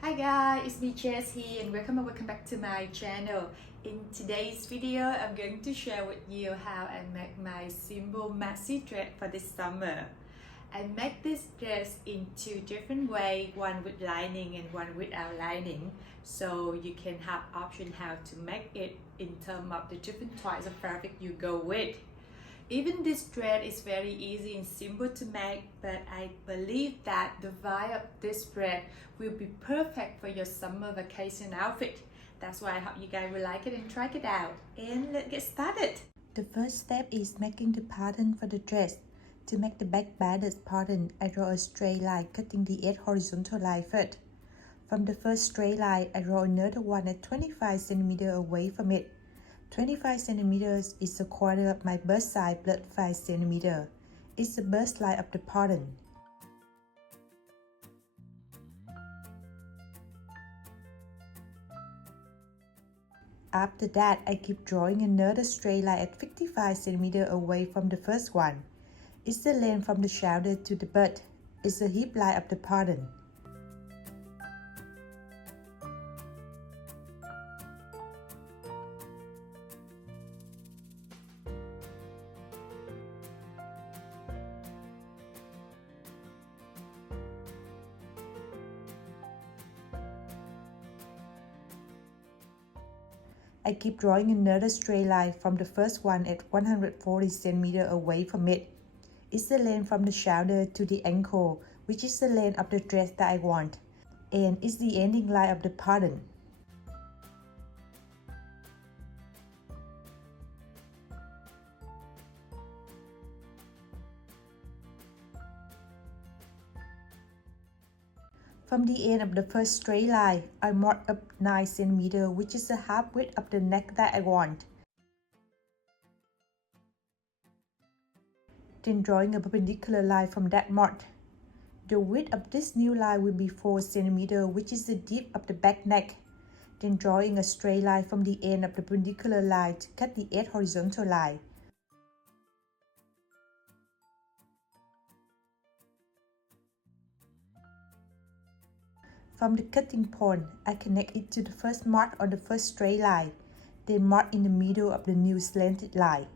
Hi guys, it's me Jess here and welcome back to my channel. In today's video, I'm going to share with you how I make my simple maxi dress for this summer. I make this dress in two different ways, one with lining and one without lining. So you can have option how to make it in terms of the different types of fabric you go with. Even this dress is very easy and simple to make, but I believe that the vibe of this dress will be perfect for your summer vacation outfit. That's why I hope you guys will like it and try it out. And let's get started. The first step is making the pattern for the dress. To make the back bodice pattern, I draw a straight line cutting the edge horizontal line first. From the first straight line, I draw another one at 25 cm away from it. 25 cm is a quarter of my bust size plus 5 cm. It's the bust line of the pattern. After that, I keep drawing another straight line at 55 cm away from the first one. It's the length from the shoulder to the butt. It's the hip line of the pattern. I keep drawing another straight line from the first one at 140 cm away from it. It's the length from the shoulder to the ankle, which is the length of the dress that I want. And it's the ending line of the pattern. From the end of the first straight line, I mark up 9 cm, which is the half width of the neck that I want. Then drawing a perpendicular line from that mark. The width of this new line will be 4 cm, which is the depth of the back neck. Then drawing a straight line from the end of the perpendicular line to cut the edge horizontal line. From the cutting point, I connect it to the first mark on the first straight line, then mark in the middle of the new slanted line.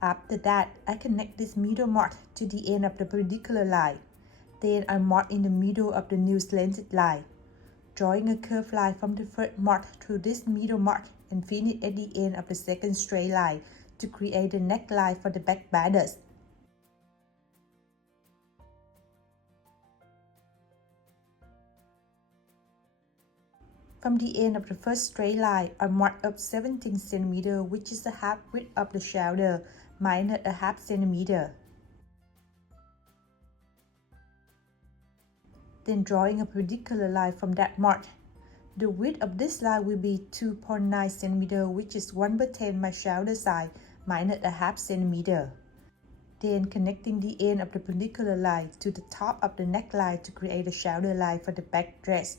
After that, I connect this middle mark to the end of the perpendicular line. Then I mark in the middle of the new slanted line, drawing a curved line from the first mark through this middle mark and finish at the end of the second straight line to create the neckline for the back bodice. From the end of the first straight line, I mark up 17 cm, which is the half width of the shoulder, minus a half centimeter. Then drawing a perpendicular line from that mark. The width of this line will be 2.9 cm, which is 1/10 my shoulder size, minus a half centimeter. Then connecting the end of the perpendicular line to the top of the neckline to create a shoulder line for the back dress.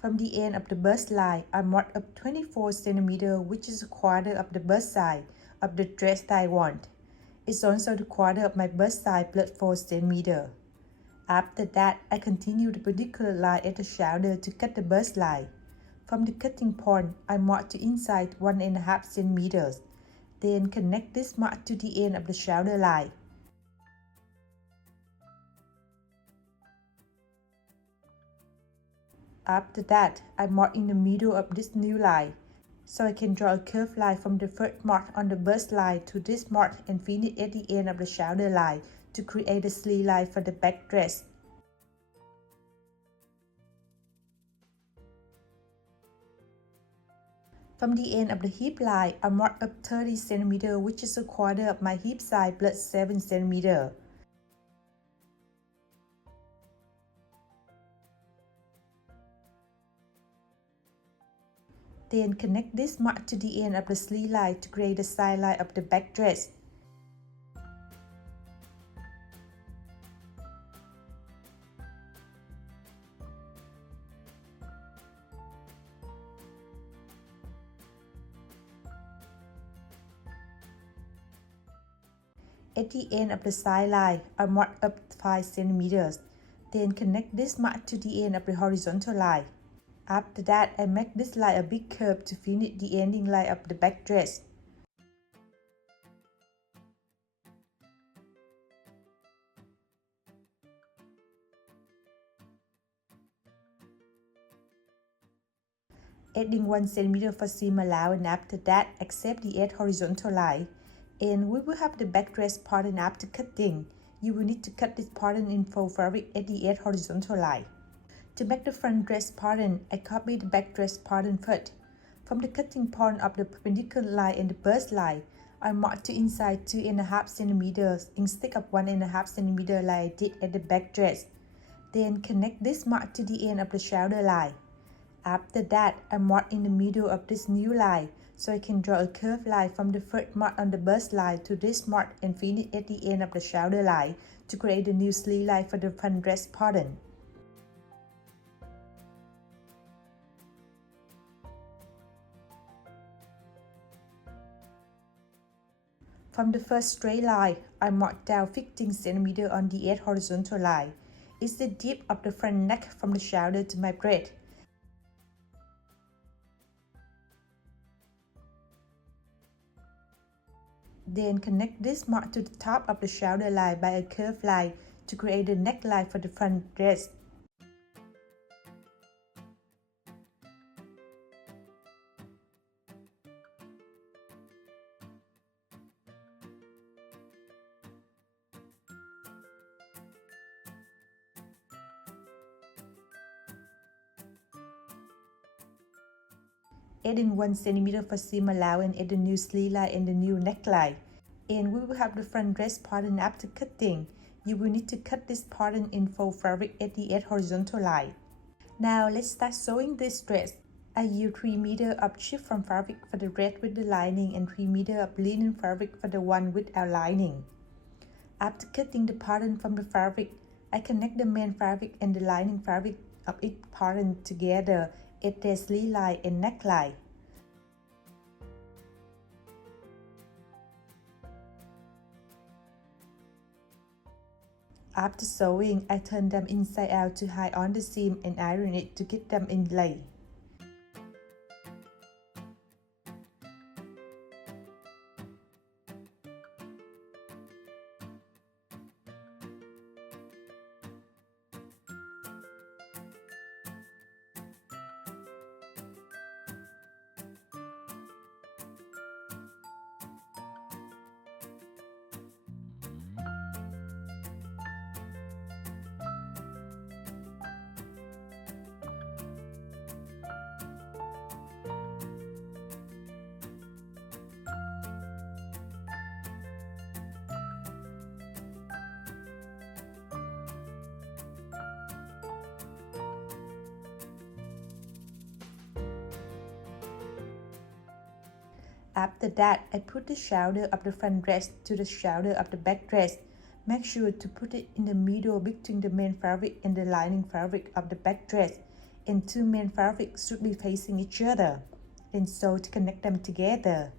From the end of the bust line, I mark up 24 cm, which is a quarter of the bust size of the dress that I want. It's also the quarter of my bust size plus 4 cm. After that, I continue the perpendicular line at the shoulder to cut the bust line. From the cutting point, I mark to inside 1.5 cm. Then connect this mark to the end of the shoulder line. After that, I mark in the middle of this new line, so I can draw a curved line from the first mark on the bust line to this mark and finish at the end of the shoulder line to create a sleeve line for the back dress. From the end of the hip line, I mark up 30 cm, which is a quarter of my hip size plus 7 cm. Then connect this mark to the end of the sleeve line to create the side line of the back dress. At the end of the side line, I mark up 5 centimeters. Then connect this mark to the end of the horizontal line. After that, I make this line a big curve to finish the ending line of the back dress. Adding 1 centimeter for seam allowance. After that, accept the edge horizontal line. And we will have the back dress pattern after cutting. You will need to cut this pattern in fold fabric at the edge horizontal line. To make the front dress pattern, I copy the back dress pattern first. From the cutting point of the perpendicular line and the bust line, I mark to inside 2.5 centimeters instead of 1.5 centimeter like I did at the back dress. Then connect this mark to the end of the shoulder line. After that, I mark in the middle of this new line, so I can draw a curved line from the first mark on the bust line to this mark and finish at the end of the shoulder line to create a new sleeve line for the front dress pattern. From the first straight line, I mark down 15 cm on the edge horizontal line. It's the dip of the front neck from the shoulder to my breast. Then connect this mark to the top of the shoulder line by a curved line to create a neckline for the front dress. Adding 1 cm for seam allowance at the new sleeve line and the new neckline. And we will have the front dress pattern after cutting. You will need to cut this pattern in fold fabric at the edge horizontal line. Now let's start sewing this dress. I use 3 meters of chiffon fabric for the dress with the lining and 3 meters of linen fabric for the one without lining. After cutting the pattern from the fabric, I connect the main fabric and the lining fabric of each pattern together at their sleeve line and neckline. After sewing, I turn them inside out to hide on the seam and iron it to get them in place. After that, I put the shoulder of the front dress to the shoulder of the back dress. Make sure to put it in the middle between the main fabric and the lining fabric of the back dress. And two main fabrics should be facing each other. And sew to connect them together.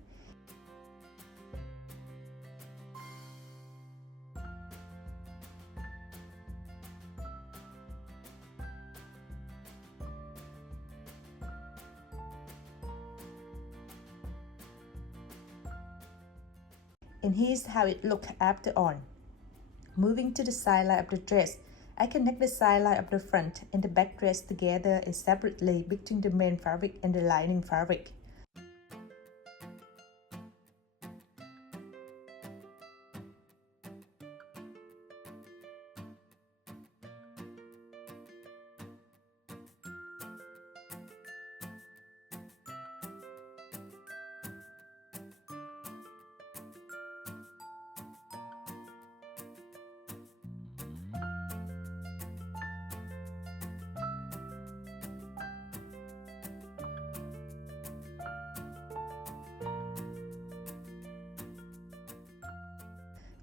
And here's how it looks after on. Moving to the side line of the dress, I connect the side line of the front and the back dress together and separately between the main fabric and the lining fabric.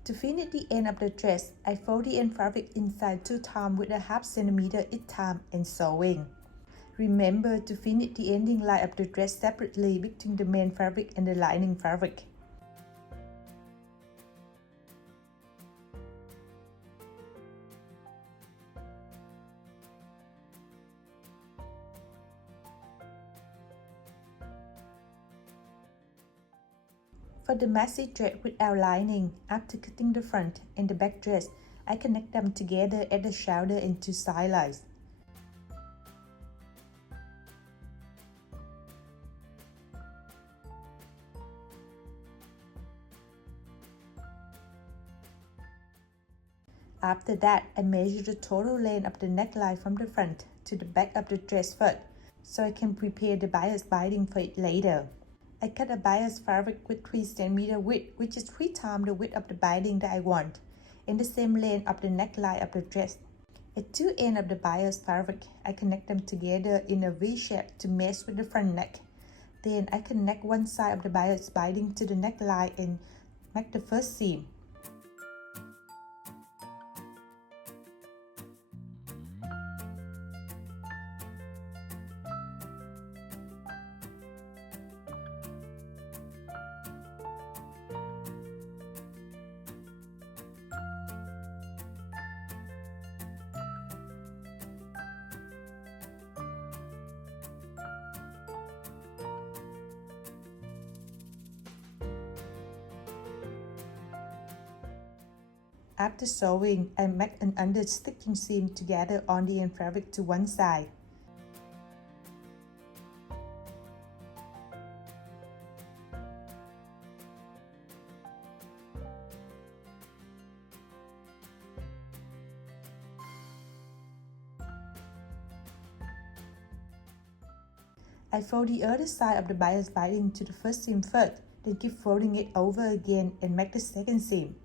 To finish the end of the dress, I fold the end fabric inside 2 times with a half centimeter each time and sewing. Remember to finish the ending line of the dress separately between the main fabric and the lining fabric. For the maxi dress without lining, after cutting the front and the back dress, I connect them together at the shoulder and two sidelines. After that, I measure the total length of the neckline from the front to the back of the dress first, so I can prepare the bias binding for it later. I cut a bias fabric with 3 cm width, which is 3 times the width of the binding that I want, and the same length of the neckline of the dress. At two ends of the bias fabric, I connect them together in a V shape to match with the front neck. Then I connect one side of the bias binding to the neckline and make the first seam. After sewing, I make an under-stitching seam together on the end fabric to one side. I fold the other side of the bias binding to the first seam first, then keep folding it over again and make the second seam.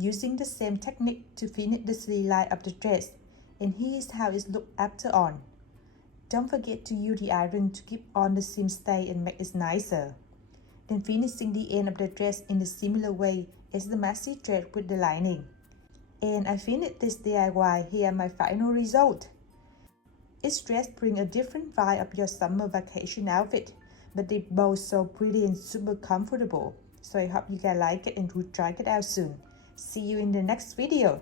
Using the same technique to finish the sleeve line of the dress, and here is how it looks after on. Don't forget to use the iron to keep on the seam stay and make it nicer. Then finishing the end of the dress in a similar way as the maxi dress with the lining. And I finished this DIY. Here my final result. Each dress brings a different vibe of your summer vacation outfit, but they both so pretty and super comfortable. So I hope you guys like it and will try it out soon. See you in the next video.